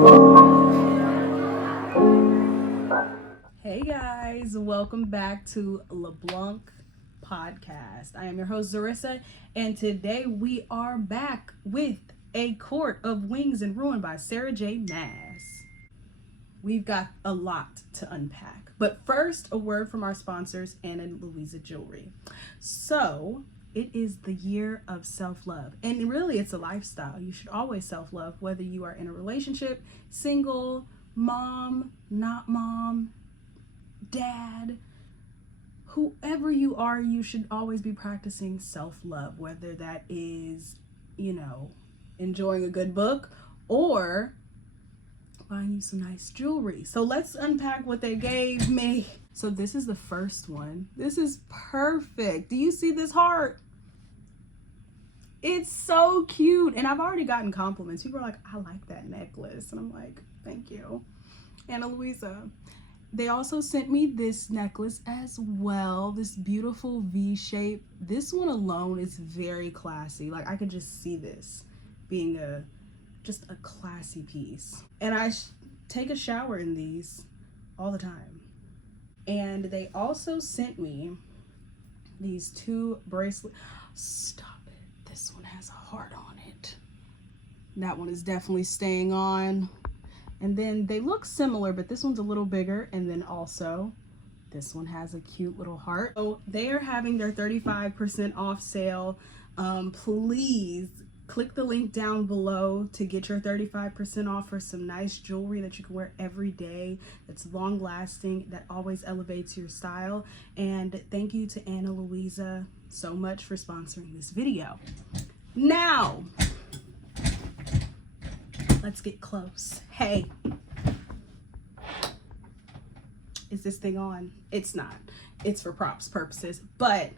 Hey guys, welcome back to LeBlanc Podcast. I am your host Zarissa, and today we are back with A Court of Wings and Ruin by Sarah J. Maas. We've got a lot to unpack, but first, a word from our sponsors, Anna Louisa Jewelry. So, it is the year of self-love, and really it's a lifestyle. You should always self-love, whether you are in a relationship, single, mom, not mom, dad, whoever you are, you should always be practicing self-love, whether that is, enjoying a good book or buying you some nice jewelry. So let's unpack what they gave me. So this is the first one. This is perfect. Do you see this heart? It's so cute. And I've already gotten compliments. People are like, I like that necklace. And I'm like, thank you, Anna Louisa. They also sent me this necklace as well, this beautiful V shape. This one alone is very classy. Like, I could just see this being just a classy piece. And I take a shower in these all the time. And they also sent me these two bracelets. Stop it. This one has a heart on it. That one is definitely staying on. And then they look similar, but this one's a little bigger. And then also, this one has a cute little heart. So they are having their 35% off sale. Please click the link down below to get your 35% off for some nice jewelry that you can wear every day. That's long lasting, that always elevates your style. And thank you to Anna Louisa so much for sponsoring this video. Now, let's get close. Hey, is this thing on? It's not. It's for props purposes. But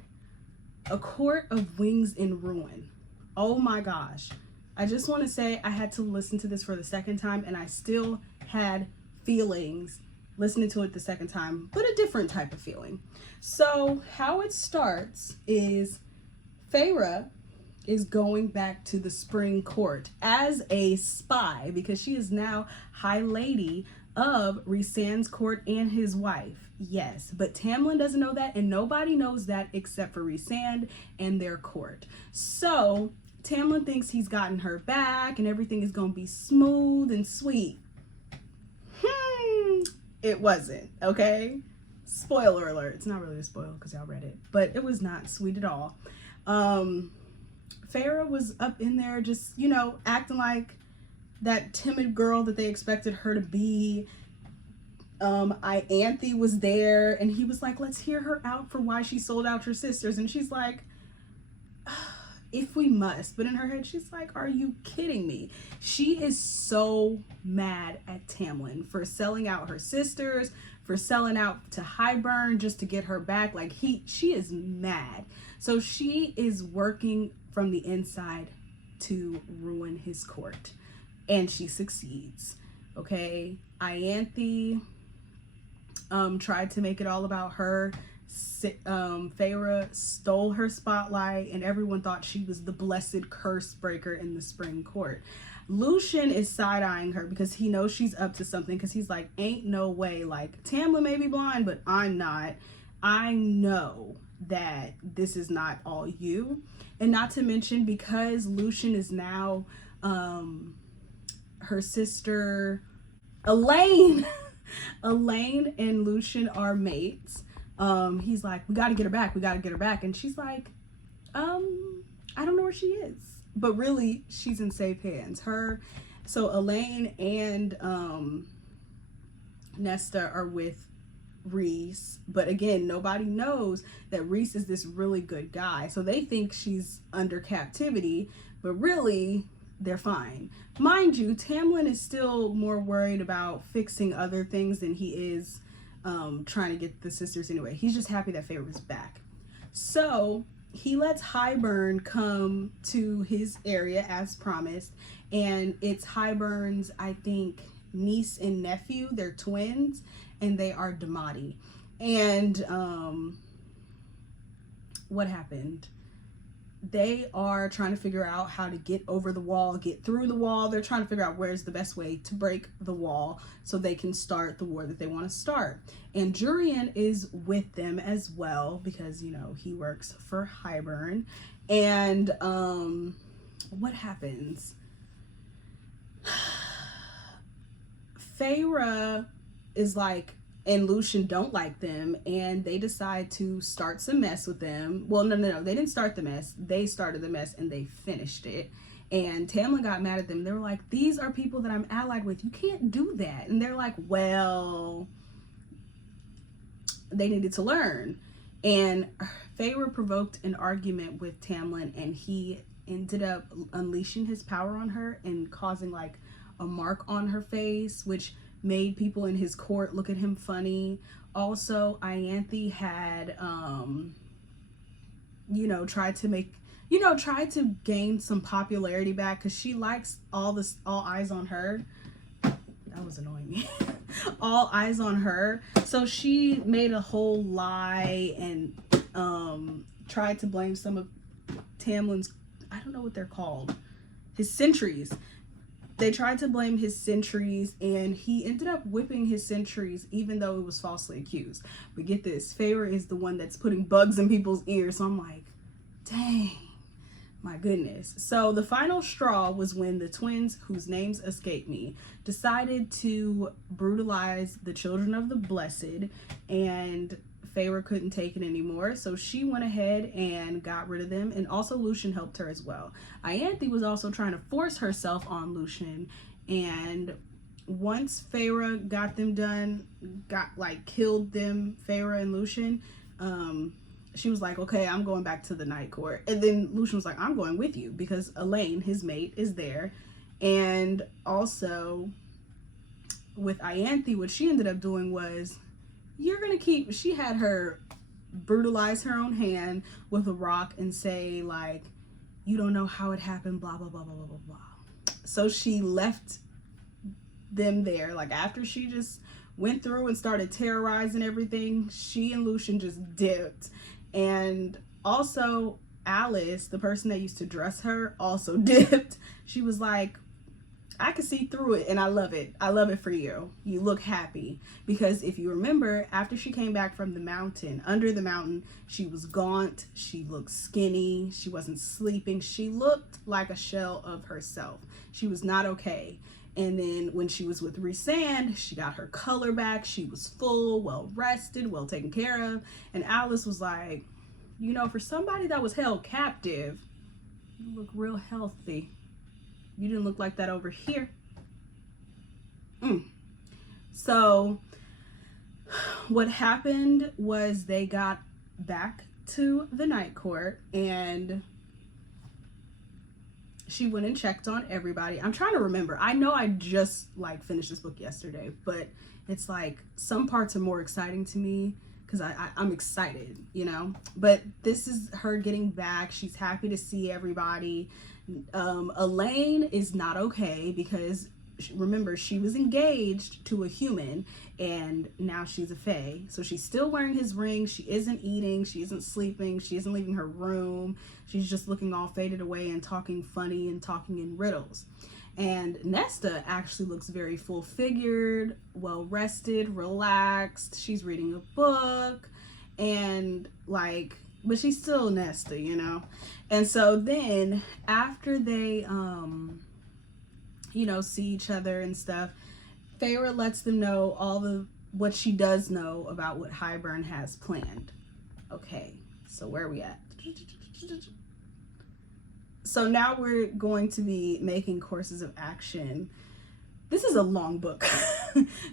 A Court of Wings and Ruin. Oh my gosh. I just want to say I had to listen to this for the second time, and I still had feelings listening to it the second time, but a different type of feeling. So how it starts is Feyre is going back to the spring court as a spy because she is now High Lady of Rhysand's court and his wife. Yes, but Tamlin doesn't know that, and nobody knows that except for Rhysand and their court. So Tamlin thinks he's gotten her back and everything is going to be smooth and sweet. It wasn't, okay? Spoiler alert. It's not really a spoiler because y'all read it, but it was not sweet at all. Feyre was up in there just, acting like that timid girl that they expected her to be. Ianthe was there, and he was like, let's hear her out for why she sold out your sisters. And she's like, if we must. But in her head, she's like, are you kidding me? She is so mad at Tamlin for selling out her sisters, for selling out to Hybern just to get her back. Like, she is mad. So she is working from the inside to ruin his court, and she succeeds. Okay, Ianthe tried to make it all about her. Feyre stole her spotlight, and everyone thought she was the blessed curse breaker in the spring court. Lucien is side-eyeing her because he knows she's up to something, because he's like, ain't no way, like, Tamlin may be blind, but I'm not. I know that this is not all you. And not to mention, because Lucien is now her sister Elaine Elaine and Lucien are mates. He's like, we gotta get her back, and she's like, I don't know where she is, but really she's in safe hands. So Elaine and Nesta are with Rhys, but again, nobody knows that Rhys is this really good guy, so they think she's under captivity, but really they're fine. Mind you, Tamlin is still more worried about fixing other things than he is trying to get the sisters anyway. He's just happy that Feyre was back. So he lets Hybern come to his area as promised, and it's Hybern's, I think, niece and nephew. They're twins, and they are Damati. And what happened? they are trying to figure out how to get over the wall, get through the wall. They're trying to figure out where's the best way to break the wall so they can start the war that they want to start. And Jurian is with them as well because, you know, he works for Hybern. And what happens? Feyre is like, and Lucien don't like them, and they decide to start some mess with them. Well, no, they didn't start the mess. They started the mess and they finished it. And Tamlin got mad at them. They were like, these are people that I'm allied with. You can't do that. And they're like, well, they needed to learn. And Feyre provoked an argument with Tamlin, and he ended up unleashing his power on her and causing like a mark on her face, which made people in his court look at him funny. Also, Ianthe had, tried to gain some popularity back because she likes all eyes on her. That was annoying me. All eyes on her. So she made a whole lie and tried to blame some of Tamlin's, I don't know what they're called, his sentries. They tried to blame his sentries, and he ended up whipping his sentries even though it was falsely accused. But get this, Feyre is the one that's putting bugs in people's ears. So I'm like, dang, my goodness. So the final straw was when the twins, whose names escape me, decided to brutalize the children of the Blessed, and Feyre couldn't take it anymore, so she went ahead and got rid of them, and also Lucien helped her as well. Ianthe was also trying to force herself on Lucien, and once Feyre got them done, killed them, Feyre and Lucien, she was like, okay, I'm going back to the Night Court. And then Lucien was like, I'm going with you, because Elaine, his mate, is there. And also with Ianthe, what she ended up doing was, she had her brutalize her own hand with a rock and say, like, you don't know how it happened, blah, blah, blah, blah, blah, blah, blah. So she left them there. Like, after she just went through and started terrorizing everything, she and Lucien just dipped. And also Alice, the person that used to dress her, also dipped. She was like, I can see through it and I love it. I love it for you. You look happy. Because if you remember, after she came back from the mountain, under the mountain, she was gaunt. She looked skinny. She wasn't sleeping. She looked like a shell of herself. She was not okay. And then when she was with Rhysand, she got her color back. She was full, well rested, well taken care of. And Alice was like, you know, for somebody that was held captive, you look real healthy. You didn't look like that over here. So what happened was they got back to the Night Court, and she went and checked on everybody. I'm trying to remember. I know I just finished this book yesterday, but it's like some parts are more exciting to me because I'm excited, you know. But this is her getting back. She's happy to see everybody. Elaine is not okay because remember, she was engaged to a human and now she's a fae. So she's still wearing his ring. She isn't eating. She isn't sleeping. She isn't leaving her room. She's just looking all faded away and talking funny and talking in riddles. And Nesta actually looks very full-figured, well-rested, relaxed. She's reading a book and but she's still Nesta, you know? And so then after they, see each other and stuff, Feyre lets them know what she does know about what Hybern has planned. Okay, so where are we at? So now we're going to be making courses of action. This is a long book.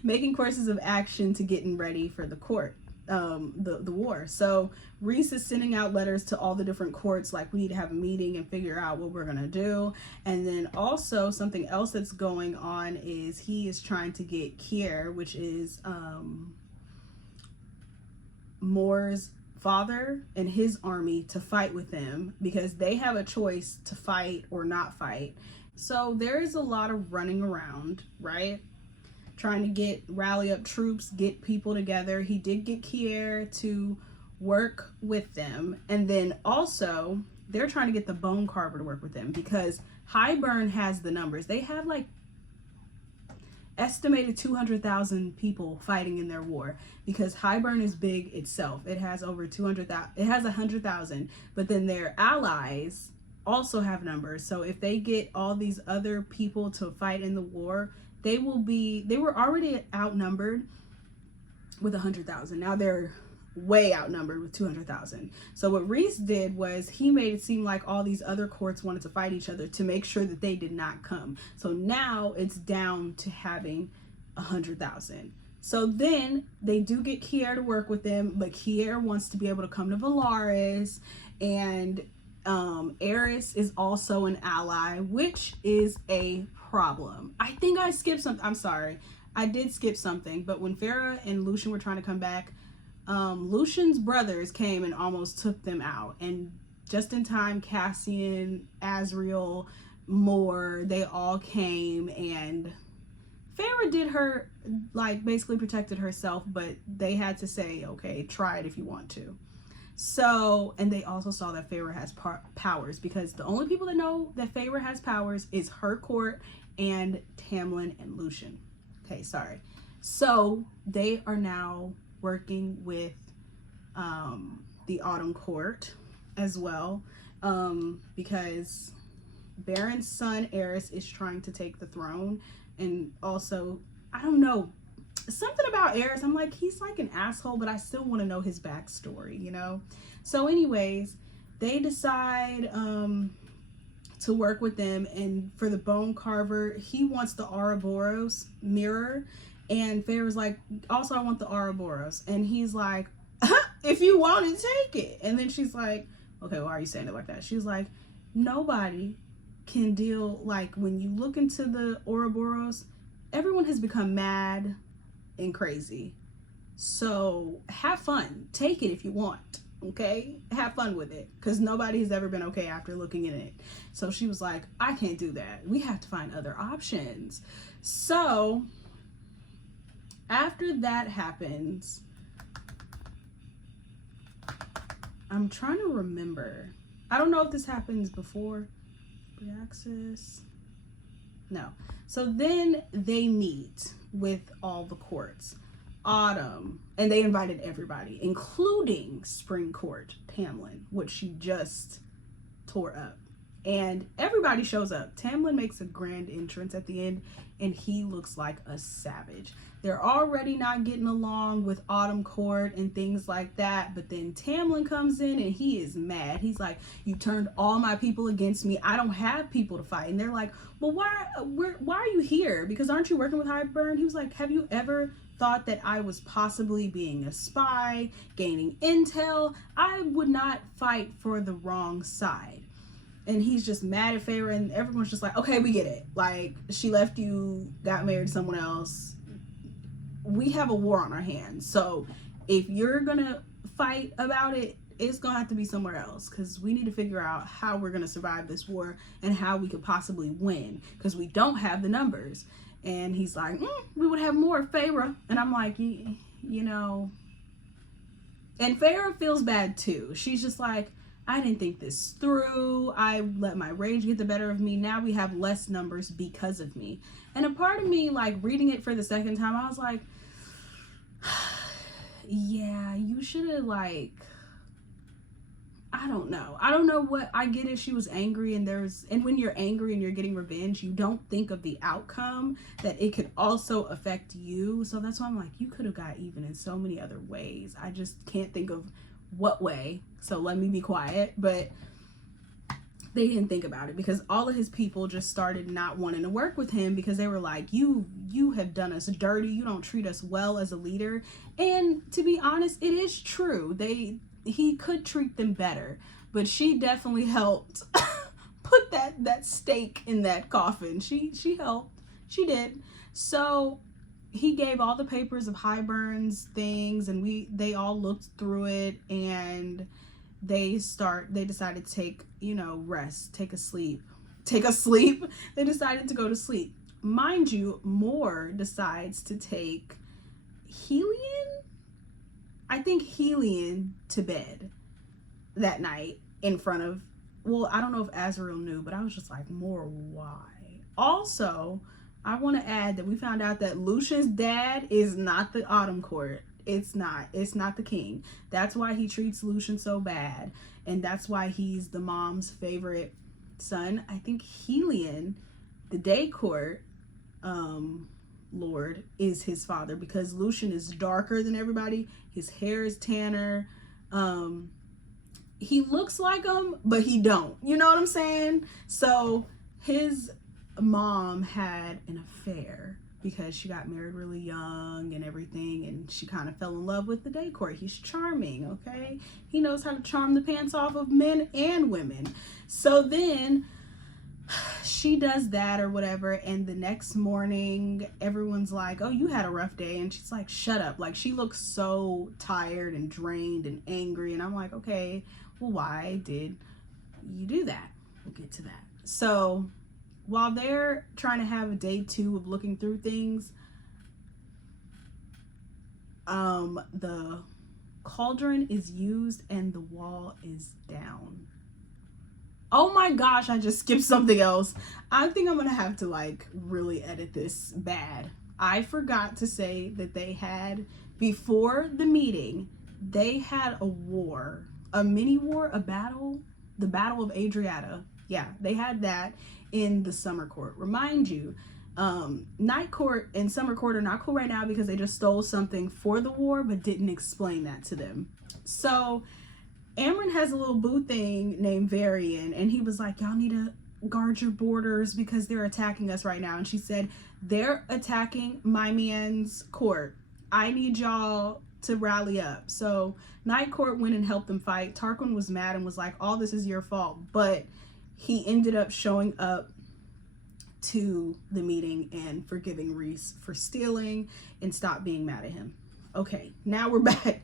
Making courses of action to getting ready for the court. The war. So Rhys is sending out letters to all the different courts, like we need to have a meeting and figure out what we're gonna do. And then also something else that's going on is he is trying to get Kier, which is Mor's father, and his army to fight with them because they have a choice to fight or not fight. So there is a lot of running around, right? Trying to rally up troops, get people together. He did get Kier to work with them. And then also they're trying to get the Bone Carver to work with them because Highburn has the numbers. They have like estimated 200,000 people fighting in their war because Highburn is big itself. It has over 200,000. It has 100,000, but then their allies also have numbers. So if they get all these other people to fight in the war, they were already outnumbered with 100,000. Now they're way outnumbered with 200,000. So what Reese did was he made it seem like all these other courts wanted to fight each other to make sure that they did not come. So now it's down to having 100,000. So then they do get Kier to work with them, but Kier wants to be able to come to Valaris, and Eris is also an ally, which is a problem. I think I skipped something. I'm sorry. I did skip something, but when Farah and Lucian were trying to come back, Lucian's brothers came and almost took them out, and just in time, Cassian, Azriel, Moore, they all came, and Farah did her, like, basically protected herself, but they had to say, okay, try it if you want to. So, and they also saw that Farah has powers, because the only people that know that Farah has powers is her court and Tamlin and Lucian. Okay, sorry. So they are now working with the Autumn Court as well, because Baron's son Eris is trying to take the throne, and also, I don't know, something about Eris, I'm like, he's like an asshole, but I still want to know his backstory, you know? So anyways, they decide to work with them, and for the Bone Carver, he wants the Ouroboros mirror, and Farah's like, also I want the Ouroboros, and he's like, if you want it, take it. And then she's like, okay, why are you saying it like that? She's like, nobody can deal, like, when you look into the Ouroboros, everyone has become mad and crazy. So have fun, take it if you want, okay? Have fun with it, because nobody has ever been okay after looking in it. So she was like, I can't do that. We have to find other options. So after that happens, I'm trying to remember. I don't know if this happens before Bryaxis. No. So then they meet with all the courts. Autumn, and they invited everybody, including Spring Court Tamlin, which she just tore up. And everybody shows up. Tamlin makes a grand entrance at the end, and he looks like a savage. They're already not getting along with Autumn Court and things like that, but then Tamlin comes in and he is mad. He's like, you turned all my people against me. I don't have people to fight. And they're like, well, why are you here? Because aren't you working with Highburn? He was like, have you ever thought that I was possibly being a spy, gaining intel? I would not fight for the wrong side. And he's just mad at Farah, and everyone's just like, okay, we get it. Like, she left you, got married to someone else. We have a war on our hands. So if you're gonna fight about it, it's gonna have to be somewhere else, because we need to figure out how we're gonna survive this war and how we could possibly win, because we don't have the numbers. And he's like, we would have more, Farah. And I'm like, you know. And Farah feels bad too. She's just like, I didn't think this through. I let my rage get the better of me. Now we have less numbers because of me. And a part of me, like, reading it for the second time, I was like, yeah, you should have, like, I don't know. I don't know what, I get it. She was angry, and when you're angry and you're getting revenge, you don't think of the outcome, that it could also affect you. So that's why I'm like, you could have got even in so many other ways. I just can't think of what way. So let me be quiet. But they didn't think about it, because all of his people just started not wanting to work with him, because they were like, you have done us dirty. You don't treat us well as a leader. And to be honest, it is true. He could treat them better, but she definitely helped put that stake in that coffin. She helped. She did. So he gave all the papers of Highburn's things, and they all looked through it, and they decided to take, rest, take a sleep. They decided to go to sleep. Mind you, Moore decides to take Helion to bed that night in front of well, I don't know if Azrael knew, but I was just like, more why? Also, I want to add that we found out that Lucian's dad is not the Autumn Court. It's not the king. That's why he treats Lucian so bad, and that's why he's the mom's favorite son. I think Helion, the Day Court lord, is his father, because Lucian is darker than everybody. His hair is tanner. He looks like him, but he don't. You know what I'm saying? So his mom had an affair because she got married really young and everything, and she kind of fell in love with the Day Court. He's charming, okay? He knows how to charm the pants off of men and women. So then she does that or whatever, and the next morning everyone's like, oh, you had a rough day, and she's like, shut up. Like, she looks so tired and drained and angry, and I'm like, okay, well, why did you do that? We'll get to that. So while they're trying to have a day 2 of looking through things, the cauldron is used and the wall is down. Oh my gosh, I just skipped something else. I think I'm gonna have to like really edit this bad. I forgot to say that they had, before the meeting, they had a war, a mini war, a battle, the Battle of Adriata. Yeah, they had that in the Summer Court. Remind you, Night Court and Summer Court are not cool right now because they just stole something for the war but didn't explain that to them. So Amryn has a little boo thing named Varian, and he was like, y'all need to guard your borders because they're attacking us right now. And she said, they're attacking my man's court. I need y'all to rally up. So Night Court went and helped them fight. Tarquin was mad and was like, all this is your fault. But he ended up showing up to the meeting and forgiving Rhys for stealing and stopped being mad at him. Okay, now we're back.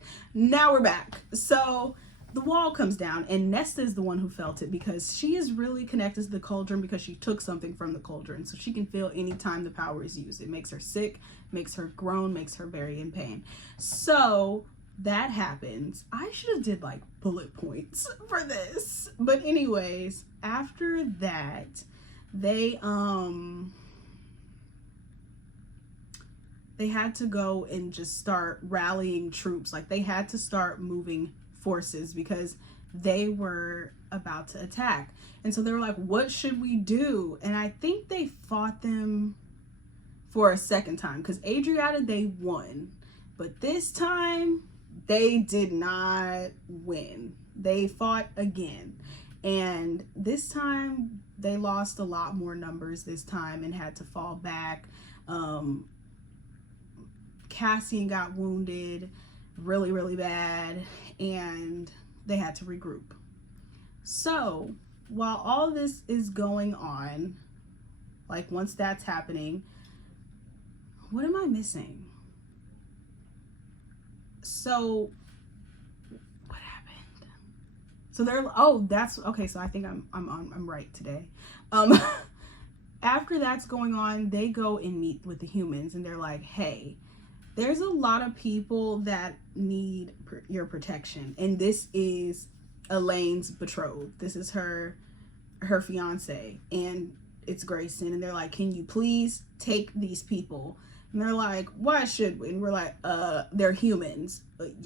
So the wall comes down, and Nesta is the one who felt it because she is really connected to the cauldron because she took something from the cauldron. So she can feel anytime the power is used. It makes her sick, makes her groan, makes her very in pain. So that happens. I should have did like bullet points for this. But anyways, after that, they had to go and just start rallying troops. Like, they had to start moving forces because they were about to attack. And so they were like, what should we do? And I think they fought them for a second time because Adriata, they won. But this time, they did not win. They fought again. And this time, they lost a lot more numbers this time and had to fall back. Cassian got wounded really, really bad, and they had to regroup. So while all this is going on, like once that's happening, what am I missing? So what happened? So they're, oh, that's okay. So I think I'm right today. After that's going on, they go and meet with the humans, and they're like, hey, there's a lot of people that need your protection. And this is Elaine's betrothed. This is her fiance, and it's Grayson. And they're like, can you please take these people? And they're like, why should we? And we're like, they're humans.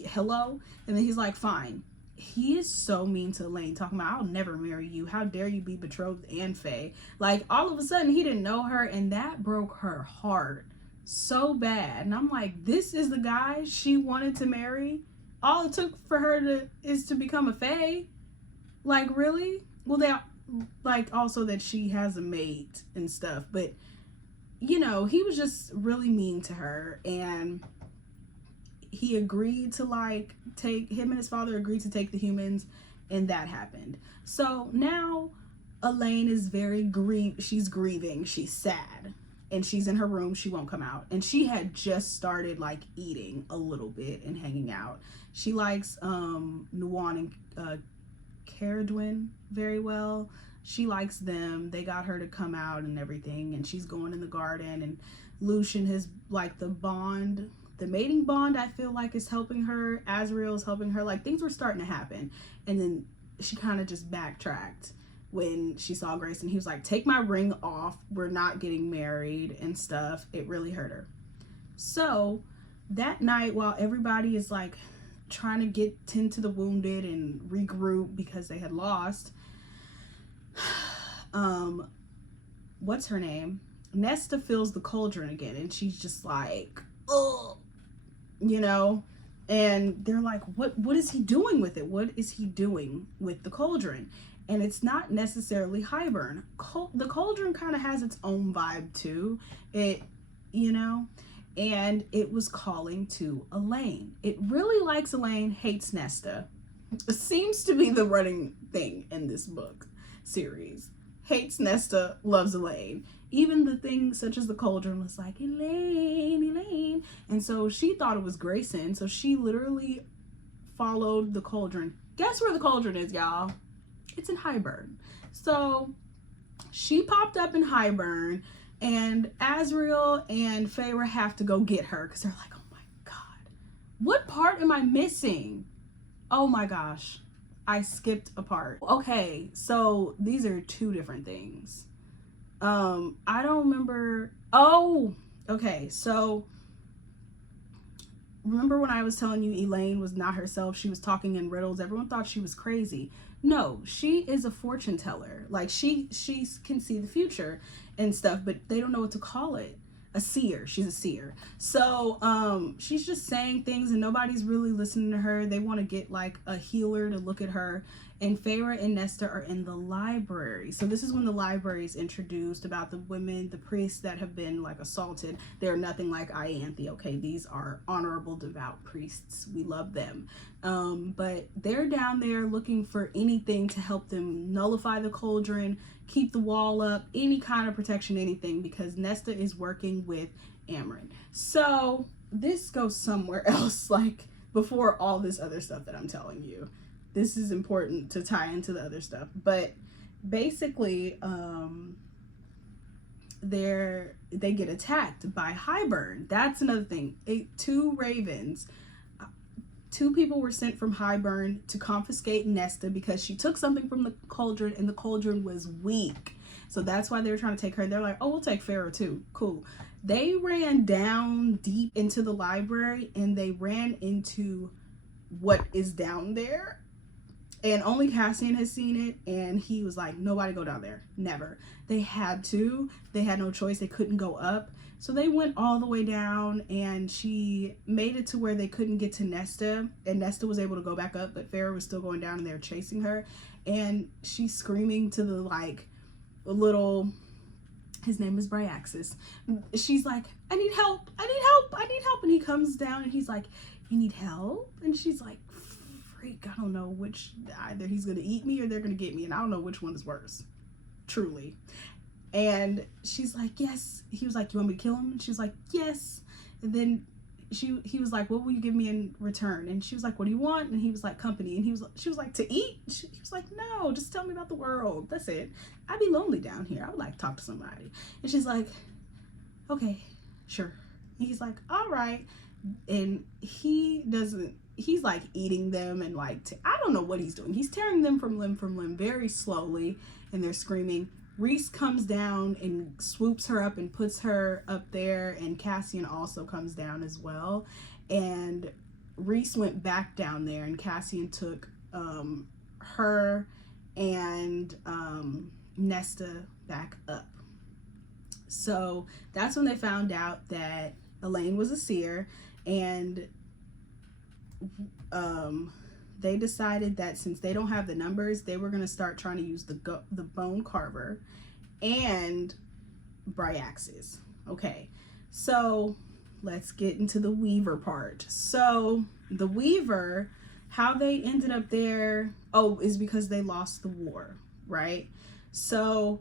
Hello? And then he's like, fine. He is so mean to Elaine, talking about, I'll never marry you. How dare you be betrothed and Faye? Like, all of a sudden, he didn't know her, and that broke her heart so bad. And I'm like, this is the guy she wanted to marry? All it took for her is to become a Fae? Like, really? Well, they like also that she has a mate and stuff, but you know, he was just really mean to her, and he agreed to like take him and his father agreed to take the humans, and that happened. So now Elaine is very she's grieving, she's sad. And she's in her room, she won't come out. And she had just started like eating a little bit and hanging out. She likes Nuwan and Caradwin very well. She likes them. They got her to come out and everything. And she's going in the garden. And Lucian has like the mating bond, I feel like, is helping her. Azrael is helping her. Like, things were starting to happen. And then she kind of just backtracked. when she saw Grace, and he was like, take my ring off, we're not getting married and stuff. It really hurt her. So that night, while everybody is like trying to tend to the wounded and regroup because they had lost, what's her name? Nesta fills the cauldron again, and she's just like, oh, you know, and they're like, what is he doing with it? What is he doing with the cauldron? And it's not necessarily Hybern. The cauldron kind of has its own vibe too. It, you know, and it was calling to Elaine. It really likes Elaine, hates Nesta. It seems to be the running thing in this book series. Hates Nesta, loves Elaine. Even the things such as the cauldron was like, Elaine, Elaine. And so she thought it was Grayson. So she literally followed the cauldron. Guess where the cauldron is, y'all? It's in Hybern. So she popped up in Hybern, and Azriel and Feyre have to go get her because they're like, oh my God, what part am I missing? Oh my gosh, I skipped a part. Okay, so these are two different things. I don't remember. Oh, okay, so remember when I was telling you Elaine was not herself? She was talking in riddles. Everyone thought she was crazy. No, she is a fortune teller. Like she can see the future and stuff, but they don't know what to call it. A seer. She's a seer. So she's just saying things and nobody's really listening to her. They want to get like a healer to look at her. And Feyre and Nesta are in the library. So this is when the library is introduced about the women, the priests that have been like assaulted. They're nothing like Ianthe, okay? These are honorable, devout priests. We love them. But they're down there looking for anything to help them nullify the cauldron, keep the wall up, any kind of protection, anything, because Nesta is working with Amren. So this goes somewhere else, like before all this other stuff that I'm telling you. This is important to tie into the other stuff, but basically they get attacked by Hybern. That's another thing. Two ravens, two people were sent from Hybern to confiscate Nesta because she took something from the cauldron and the cauldron was weak. So that's why they were trying to take her. They're like, oh, we'll take Feyre too. Cool. They ran down deep into the library and they ran into what is down there. And only Cassian has seen it, and he was like, nobody go down there. Never. They had to. They had no choice. They couldn't go up. So they went all the way down, and she made it to where they couldn't get to Nesta, and Nesta was able to go back up, but Feyre was still going down, and they were chasing her. And she's screaming to the, like, little... His name is Bryaxis. She's like, I need help. I need help. I need help. And he comes down, and he's like, you need help? And she's like, I don't know which, either he's gonna eat me or they're gonna get me, and I don't know which one is worse, truly. And she's like, yes. He was like, you want me to kill him? And she was like, yes. And then he was like, what will you give me in return? And she was like, what do you want? And he was like, company. And she was like, to eat? He was like, no, just tell me about the world, that's it. I'd be lonely down here, I would like to talk to somebody. And she's like, okay, sure. And he's like, all right. And he's like eating them and like, I don't know what he's doing. He's tearing them from limb very slowly, and they're screaming. Rhys comes down and swoops her up and puts her up there, and Cassian also comes down as well. And Rhys went back down there, and Cassian took her and Nesta back up. So that's when they found out that Elaine was a seer, and they decided that since they don't have the numbers, they were going to start trying to use the bone carver and Bryaxis. Okay, so let's get into the Weaver part. So the Weaver, how they ended up there, is because they lost the war, right? So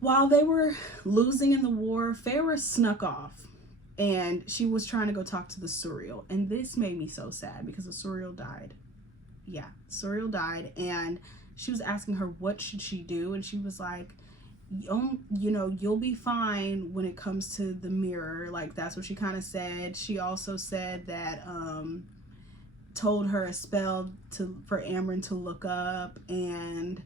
while they were losing in the war, Feyre snuck off. And she was trying to go talk to the Suriel. And this made me so sad because the Suriel died. Yeah, Suriel died. And she was asking her what should she do. And she was like, you know, you'll be fine when it comes to the mirror. Like, that's what she kind of said. She also said that, told her a spell for Amren to look up. And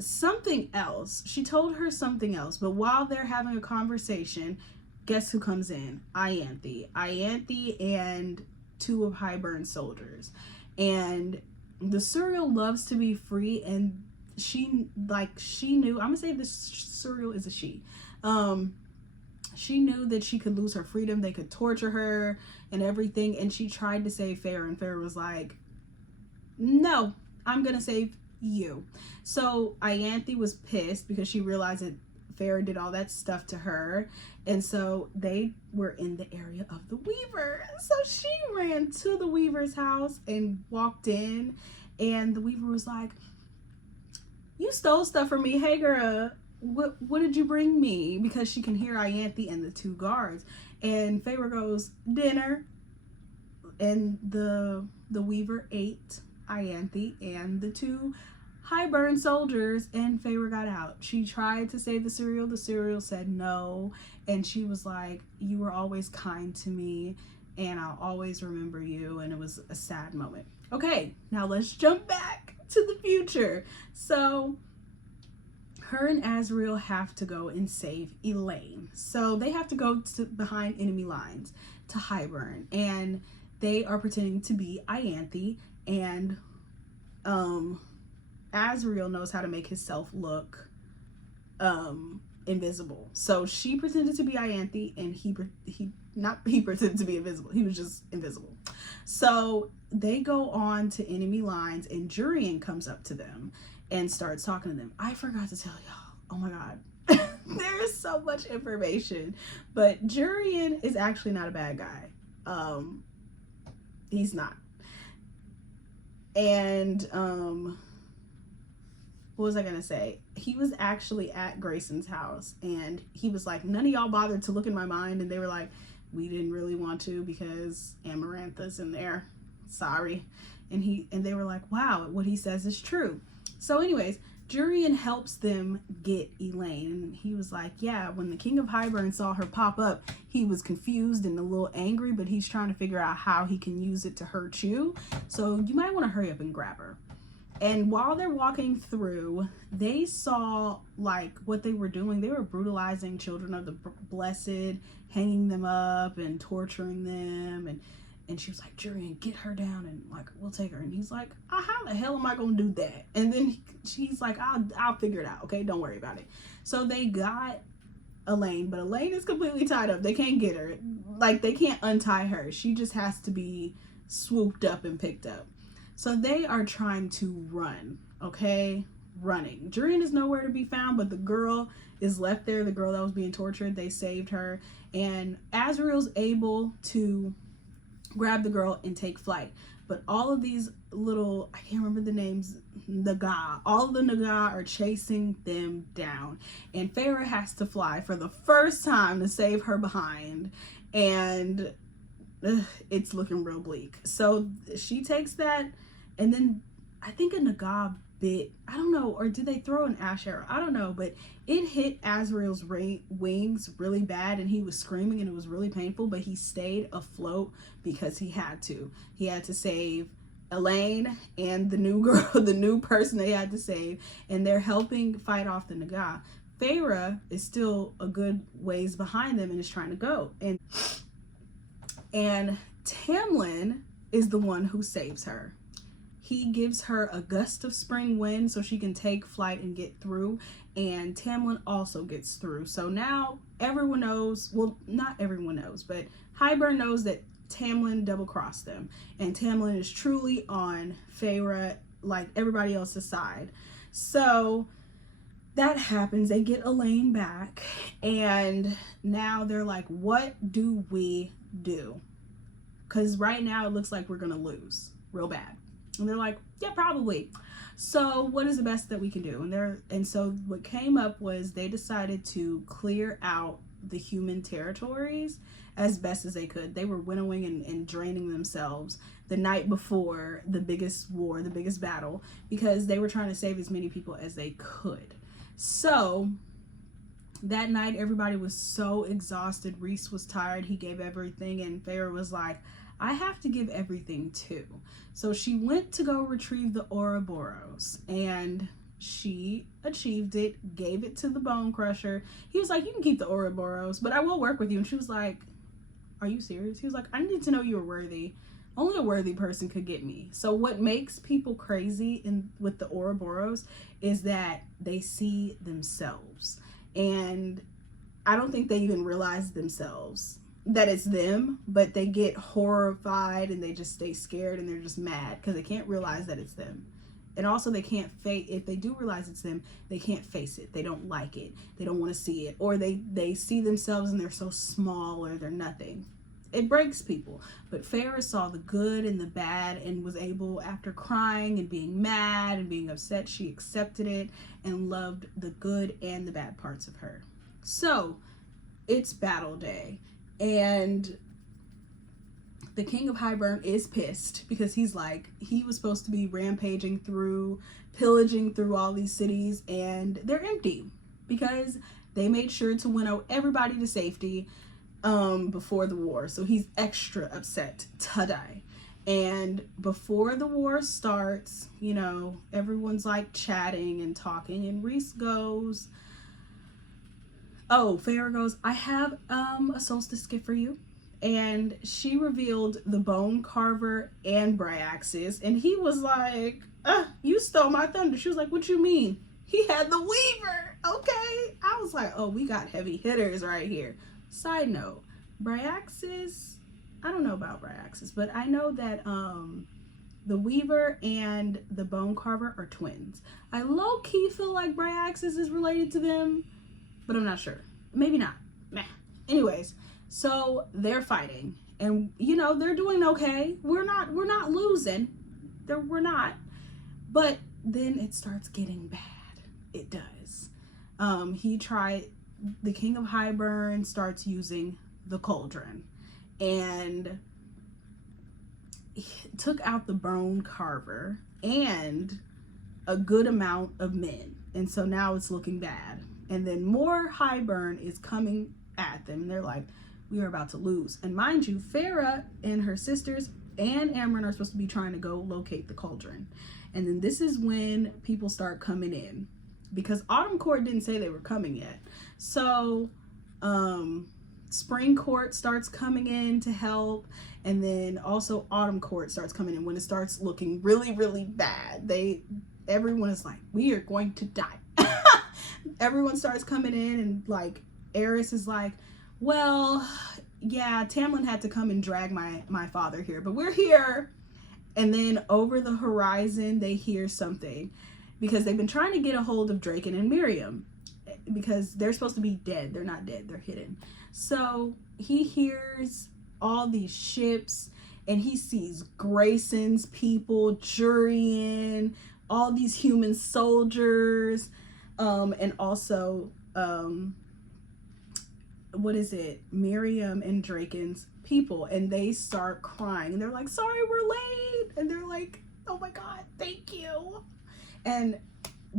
something else. She told her something else, but while they're having a conversation, guess who comes in? Ianthe and two of Hybern's soldiers. And the Suriel loves to be free, and she knew, I'm gonna say this Suriel is a she knew that she could lose her freedom, they could torture her and everything, and she tried to save Feyre, and Feyre was like, no, I'm gonna save you. So Ianthe was pissed because she realized that Feyre did all that stuff to her, and so they were in the area of the Weaver. So she ran to the Weaver's house and walked in, and the Weaver was like, you stole stuff from me. Hey girl, what did you bring me? Because she can hear Ianthe and the two guards, and Feyre goes, dinner. And the Weaver ate Ianthe and the two Hybern soldiers, and Feyre got out. She tried to save the Suriel. The Suriel said no, and she was like, you were always kind to me, and I'll always remember you. And it was a sad moment. Okay, now let's jump back to the future. So her and Azriel have to go and save Elaine. So they have to go behind enemy lines to Hybern, and they are pretending to be Ianthe, and Azriel knows how to make himself look invisible. So she pretended to be Ianthe, and he pretended to be invisible. He was just invisible. So they go on to enemy lines, and Jurian comes up to them and starts talking to them. I forgot to tell y'all. Oh my God. There is so much information. But Jurian is actually not a bad guy. He's not. And what was I gonna say? He was actually at Grayson's house, and he was like, none of y'all bothered to look in my mind, and they were like, we didn't really want to because Amarantha's in there. Sorry. And they were like, wow, what he says is true. So anyways, Jurian helps them get Elaine, and he was like, yeah, when the King of Hybern saw her pop up, he was confused and a little angry, but he's trying to figure out how he can use it to hurt you. So you might want to hurry up and grab her. And while they're walking through, they saw like what they were doing. They were brutalizing children of the blessed, hanging them up and torturing them. And she was like, Jurian, get her down, and like, we'll take her. And he's like, how the hell am I gonna do that? And then she's like, I'll figure it out. Okay, don't worry about it. So they got Elaine, but Elaine is completely tied up. They can't get her. Like, they can't untie her. She just has to be swooped up and picked up. So they are trying to run, okay? Running. Jurian is nowhere to be found, but the girl is left there. The girl that was being tortured, they saved her. And Azriel's able to grab the girl and take flight. But all of these little, I can't remember the names, Naga, all of the Naga are chasing them down. And Feyre has to fly for the first time to save her behind. And it's looking real bleak. So she takes that, and then I think a Naga bit, I don't know, or did they throw an ash arrow? I don't know, but it hit Azriel's wings really bad, and he was screaming, and it was really painful, but he stayed afloat because he had to. He had to save Elaine and the new girl, the new person they had to save, and they're helping fight off the Naga. Feyre is still a good ways behind them and is trying to go. And Tamlin is the one who saves her. He gives her a gust of spring wind so she can take flight and get through, and Tamlin also gets through. So now everyone knows, well, not everyone knows, but Hybern knows that Tamlin double-crossed them, and Tamlin is truly on Feyre, like everybody else's side. So that happens. They get Elaine back, and now they're like, what do we do? Because right now it looks like we're gonna lose real bad. And they're like, yeah, probably. So what is the best that we can do? And so what came up was they decided to clear out the human territories as best as they could. They were winnowing and draining themselves the night before the biggest war, the biggest battle, because they were trying to save as many people as they could. So that night, everybody was so exhausted. Rhys was tired. He gave everything, and Feyre was like, I have to give everything too. So she went to go retrieve the Ouroboros, and she achieved it, gave it to the bone crusher. He was like, you can keep the Ouroboros, but I will work with you. And she was like, are you serious? He was like, I need to know you were worthy. Only a worthy person could get me. So what makes people crazy with the Ouroboros is that they see themselves. And I don't think they even realize themselves that it's them, but they get horrified and they just stay scared and they're just mad because they can't realize that it's them. And also they can't face, if they do realize it's them, they can't face it. They don't like it. They don't want to see it. Or they see themselves and they're so small or they're nothing. It breaks people. But Farrah saw the good and the bad and was able, after crying and being mad and being upset, she accepted it and loved the good and the bad parts of her. So it's battle day. And the King of Highburn is pissed because he's like, he was supposed to be rampaging through, pillaging through all these cities, and they're empty because they made sure to winnow everybody to safety before the war. So he's extra upset today. And before the war starts, you know, everyone's like chatting and talking, and Rhys goes, oh, Farrah goes, I have a solstice gift for you. And she revealed the bone carver and Bryaxis, and he was like, you stole my thunder. She was like, what you mean? He had the Weaver. Okay. I was like, oh, we got heavy hitters right here. Side note, Bryaxis, I don't know about Bryaxis, but I know that the Weaver and the bone carver are twins. I low-key feel like Bryaxis is related to them, but I'm not sure. Maybe not. Meh. Anyways, so they're fighting, and you know, they're doing okay. We're not losing. We're not. But then it starts getting bad. It does. The King of Highburn starts using the cauldron and took out the bone carver and a good amount of men. And so now it's looking bad. And then more Highburn is coming at them. They're like, we are about to lose. And mind you, Farrah and her sisters and Amren are supposed to be trying to go locate the cauldron. And then this is when people start coming in, because Autumn Court didn't say they were coming yet. So Spring Court starts coming in to help, and then also Autumn Court starts coming in when it starts looking really, really bad. Everyone is like, we are going to die. Everyone starts coming in, and like Eris is like, well, yeah, Tamlin had to come and drag my father here, but we're here. And then over the horizon, they hear something, because they've been trying to get a hold of Draken and Miriam, because they're supposed to be dead. They're not dead. They're hidden. So he hears all these ships, and he sees Grayson's people, Jurian, all these human soldiers, and also, Miriam and Draken's people. And they start crying, and they're like, sorry, we're late. And they're like, oh my God, thank you. And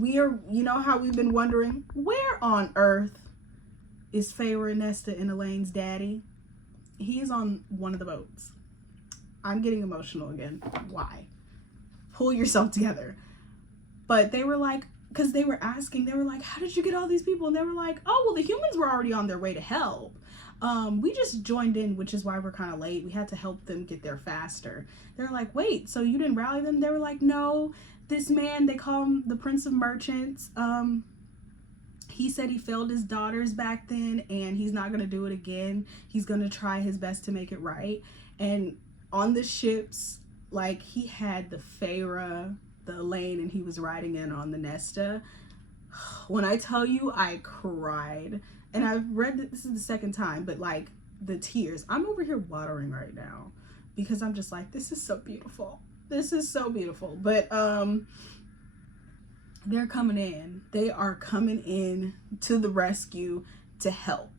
you know how we've been wondering, where on earth is Feyre, Nesta, and Elaine's daddy? He's on one of the boats. I'm getting emotional again. Why? Pull yourself together. But they were like, because they were asking, they were like, how did you get all these people? And they were like, oh, well, the humans were already on their way to help. We just joined in, which is why we're kind of late. We had to help them get there faster. They're like, wait, so you didn't rally them? They were like, no, this man, they call him the Prince of Merchants. He said he failed his daughters back then, and he's not going to do it again. He's going to try his best to make it right. And on the ships, like, he had the Feyre, the Elaine, and he was riding in on the Nesta. When I tell you, I cried. And I've read that this is the second time, but like the tears, I'm over here watering right now, because I'm just like, this is so beautiful. This is so beautiful. But they're coming in. They are coming in to the rescue to help.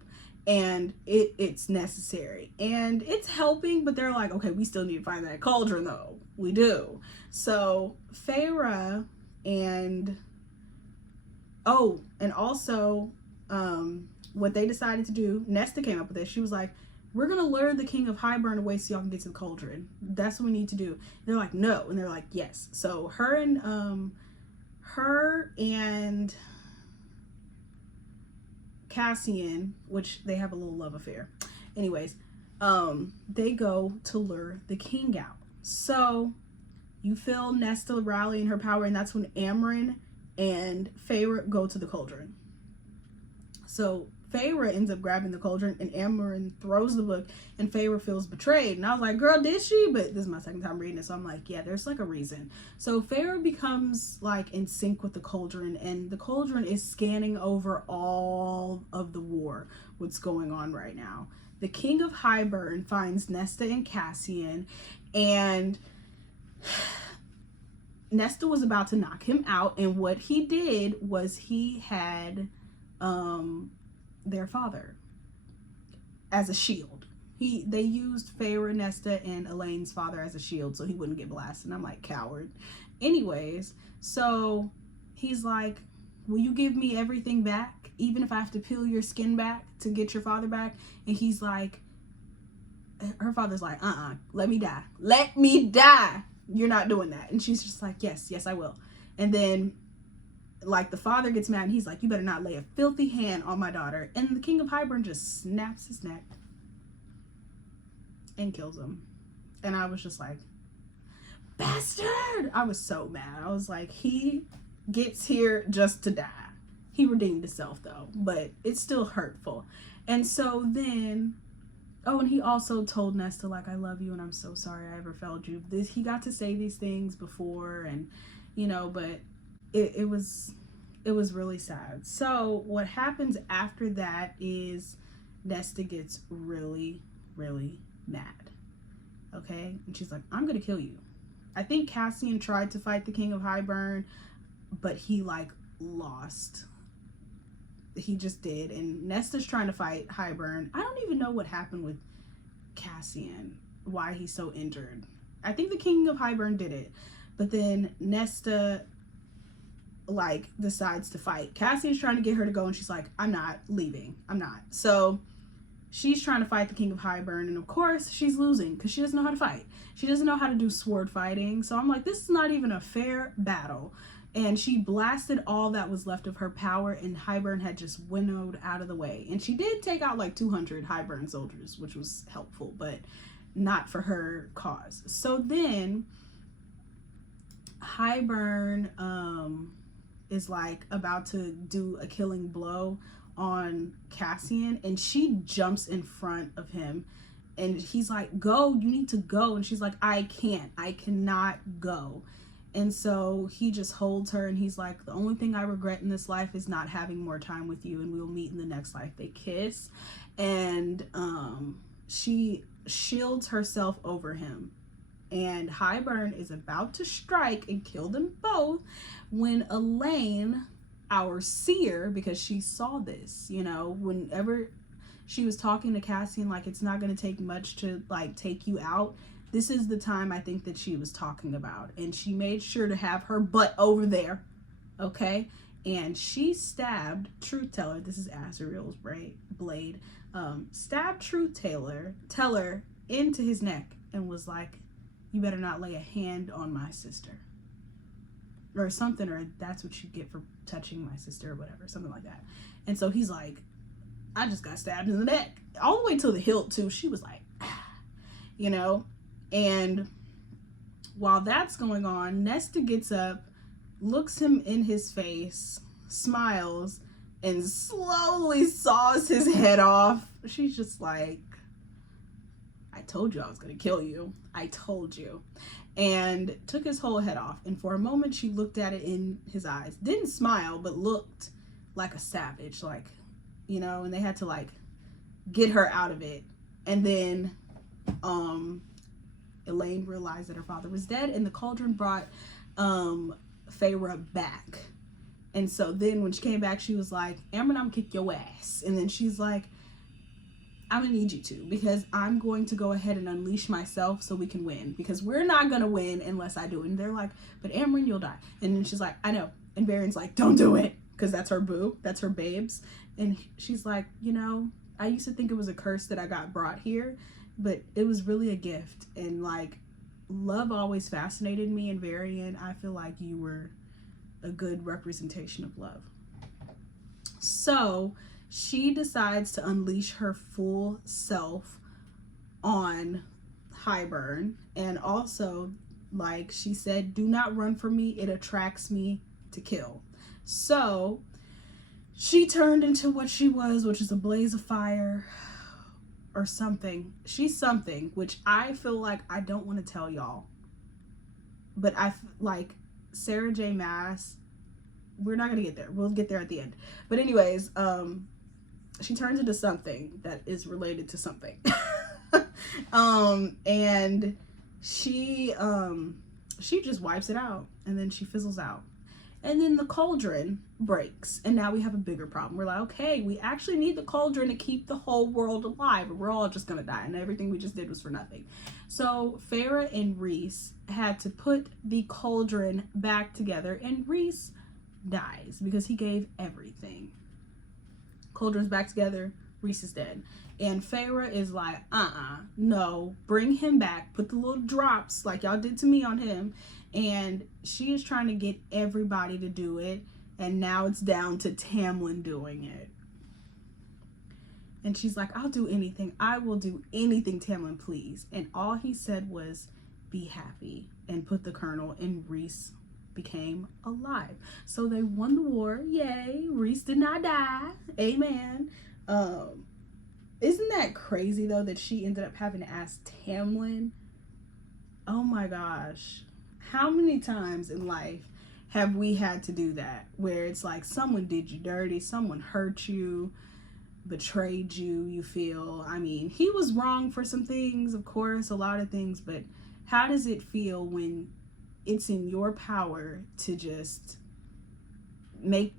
And it's necessary. And it's helping, but they're like, okay, we still need to find that cauldron though. We do. So Feyre and also what they decided to do, Nesta came up with this. She was like, we're gonna lure the King of Highburn away so y'all can get to the cauldron. That's what we need to do. And they're like, no. And they're like, yes. So her her and Cassian, which they have a little love affair. Anyways, they go to lure the king out. So you feel Nesta rallying her power, and that's when Amren and Feyre go to the cauldron. So Feyre ends up grabbing the cauldron, and Amren throws the book, and Feyre feels betrayed. And I was like, girl, did she? But this is my second time reading it, so I'm like, yeah, there's like a reason. So Feyre becomes like in sync with the cauldron, and the cauldron is scanning over all of the war, what's going on right now. The King of Hybern finds Nesta and Cassian, and Nesta was about to knock him out, and what he did was he had their father as a shield. They used Feyre, Nesta, and Elaine's father as a shield so he wouldn't get blasted. And I'm like, coward. Anyways, so he's like, will you give me everything back, even if I have to peel your skin back to get your father back? And he's like, her father's like, let me die. Let me die. You're not doing that. And she's just like, yes, I will. And then like the father gets mad, and he's like, you better not lay a filthy hand on my daughter. And the King of Hybern just snaps his neck and kills him. And I was just like, bastard! I was so mad. I was like, he gets here just to die. He redeemed himself though, but it's still hurtful. And so then, oh, and he also told Nesta, like, I love you and I'm so sorry I ever failed you. He got to say these things before, and you know, but it was really sad. So what happens after that is Nesta gets really, really mad. Okay? And she's like, I'm gonna kill you. I think Cassian tried to fight the King of Hybern, but he like lost. He just did. And Nesta's trying to fight Hybern. I don't even know what happened with Cassian, why he's so injured. I think the King of Hybern did it, but then Nesta like decides to fight. Cassian's trying to get her to go, and she's like, I'm not leaving. I'm not. So she's trying to fight the King of Hybern, and of course she's losing because she doesn't know how to fight. She doesn't know how to do sword fighting. So I'm like, this is not even a fair battle. And she blasted all that was left of her power, and Hybern had just winnowed out of the way. And she did take out like 200 Hybern soldiers, which was helpful, but not for her cause. So then Hybern is like about to do a killing blow on Cassian, and she jumps in front of him, and he's like, go, you need to go. And she's like, I cannot go. And so he just holds her, and he's like, the only thing I regret in this life is not having more time with you, and we'll meet in the next life. They kiss, and she shields herself over him. And Hybern is about to strike and kill them both when Elaine, our seer, because she saw this, you know, whenever she was talking to Cassian, like, it's not going to take much to like take you out. This is the time I think that she was talking about. And she made sure to have her butt over there. Okay. And she stabbed Truth Teller. This is Azriel's blade. Stabbed Truth Teller into his neck and was like, you better not lay a hand on my sister. Or something, or that's what you get for touching my sister, or whatever, something like that. And so he's like, I just got stabbed in the neck. All the way to the hilt, too. She was like, you know? And while that's going on, Nesta gets up, looks him in his face, smiles, and slowly saws his head off. She's just like, I told you I was going to kill you. I told you. And took his whole head off. And for a moment, she looked at it in his eyes. Didn't smile, but looked like a savage. Like, you know, and they had to, like, get her out of it. And then Elaine realized that her father was dead. And the cauldron brought Feyre back. And so then when she came back, she was like, I'm gonna kick your ass. And then she's like, I'm gonna need you to, because I'm going to go ahead and unleash myself so we can win, because we're not gonna win unless I do it. And they're like, but Amren, you'll die. And then she's like, I know. And Varian's like, don't do it, because that's her boo, that's her babes. And she's like, you know, I used to think it was a curse that I got brought here, but it was really a gift. And like, love always fascinated me, and Varian, I feel like you were a good representation of love. So she decides to unleash her full self on Highburn, and also, like she said, do not run from me, it attracts me to kill. So she turned into what she was, which is a blaze of fire or something. She's something, which I feel like I don't want to tell y'all, but I like Sarah J. Maas. We're not gonna get there, we'll get there at the end. But anyways, she turns into something that is related to something. And she just wipes it out, and then she fizzles out. And then the cauldron breaks, and now we have a bigger problem. We're like, okay, we actually need the cauldron to keep the whole world alive, or we're all just gonna die, and everything we just did was for nothing. So Feyre and Rhys had to put the cauldron back together, and Rhys dies because he gave everything. Cauldron's back together, Rhys is dead. And Feyre is like, no, bring him back. Put the little drops like y'all did to me on him. And she is trying to get everybody to do it. And now it's down to Tamlin doing it. And she's like, I'll do anything. I will do anything, Tamlin, please. And all he said was, be happy. And put the Colonel, and Rhys became alive. So they won the war. Yay. Rhys did not die. Amen. Isn't that crazy though that she ended up having to ask Tamlin? Oh my gosh. How many times in life have we had to do that? Where it's like someone did you dirty, someone hurt you, betrayed you, you feel. I mean, he was wrong for some things, of course, a lot of things, but how does it feel when it's in your power to just make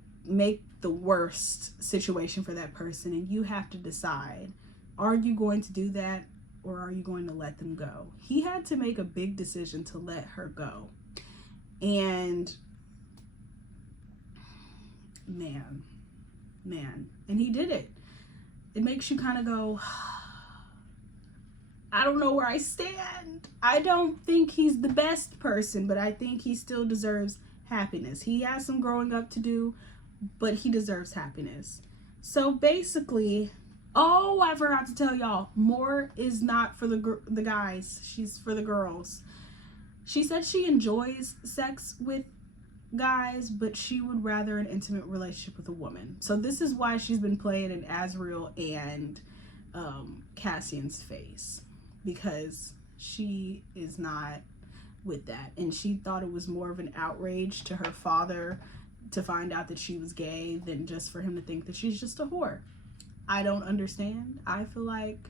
the worst situation for that person, and you have to decide, are you going to do that or are you going to let them go? He had to make a big decision to let her go. And man, and he did it. It makes you kind of go, I don't know where I stand. I don't think he's the best person, but I think he still deserves happiness. He has some growing up to do, but he deserves happiness. So basically, oh, I forgot to tell y'all, Mor is not for the guys. She's for the girls. She said she enjoys sex with guys, but she would rather an intimate relationship with a woman. So this is why she's been playing in Azriel and Cassian's face, because she is not with that, and she thought it was more of an outrage to her father to find out that she was gay than just for him to think that she's just a whore. I don't understand. I feel like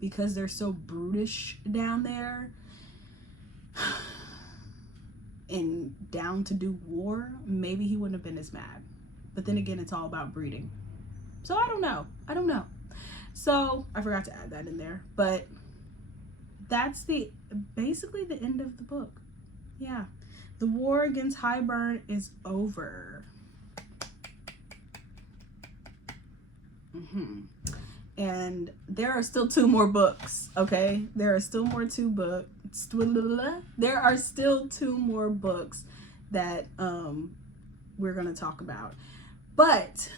because they're so brutish down there and down to do war, maybe he wouldn't have been as mad. But then again, it's all about breeding. So I don't know. So I forgot to add that in there, but that's basically the end of the book. Yeah. The war against Highburn is over. And there are still 2 more books, okay? There are still 2 books. There are still 2 more books that we're going to talk about. But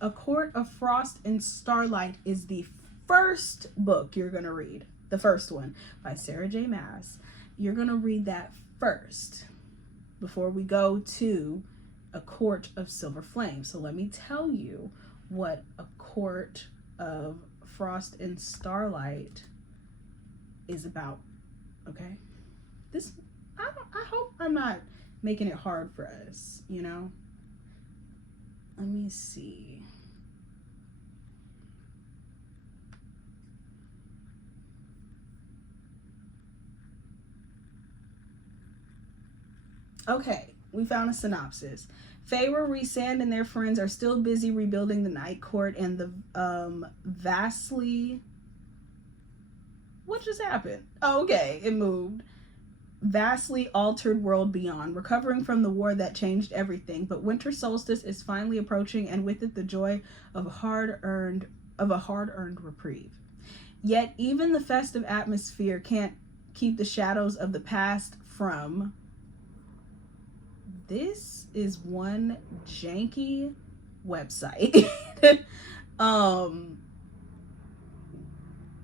A Court of Frost and Starlight is the first book you're going to read. The first one by Sarah J. Maas. You're going to read that first before we go to A Court of Silver Flame. So let me tell you what A Court of Frost and Starlight is about, okay? I hope I'm not making it hard for us, you know? Let me see. Okay, we found a synopsis. Feyre, Rhysand, and their friends are still busy rebuilding the Night Court and the vastly... What just happened? Oh, okay, it moved. Vastly altered world beyond, recovering from the war that changed everything. But winter solstice is finally approaching, and with it the joy of a hard-earned reprieve. Yet even the festive atmosphere can't keep the shadows of the past from this is one janky website.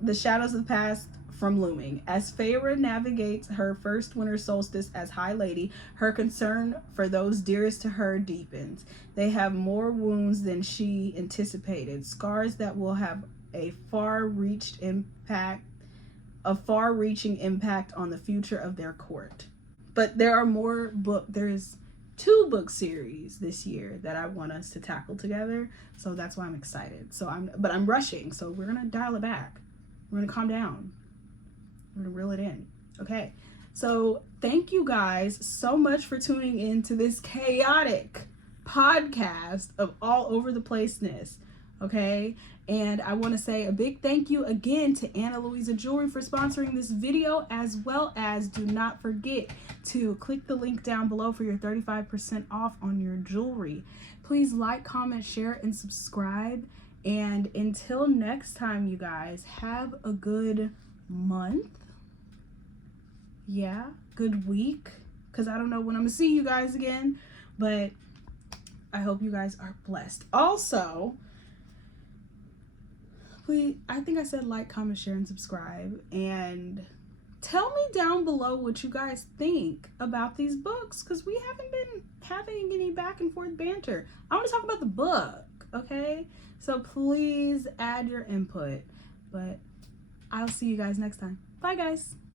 The Shadows of the Past from Looming. As Feyre navigates her first winter solstice as High Lady, her concern for those dearest to her deepens. They have more wounds than she anticipated, scars that will have a far-reaching impact on the future of their court. But there are more there's 2 book series this year that I want us to tackle together, so that's why I'm excited. But I'm rushing, so we're gonna dial it back. We're gonna calm down. We're gonna reel it in. Okay, so thank you guys so much for tuning in to this chaotic podcast of all over the placeness. Okay, and I want to say a big thank you again to Ana Luisa Jewelry for sponsoring this video, as well as do not forget to click the link down below for your 35% off on your jewelry. Please like, comment, share, and subscribe. And until next time, you guys, have a good month. Yeah, good week, because I don't know when I'm gonna see you guys again, but I hope you guys are blessed. Also, please, I think I said like, comment, share, and subscribe, and tell me down below what you guys think about these books, because we haven't been having any back and forth banter. I want to talk about the book, okay? So please add your input, but I'll see you guys next time. Bye, guys.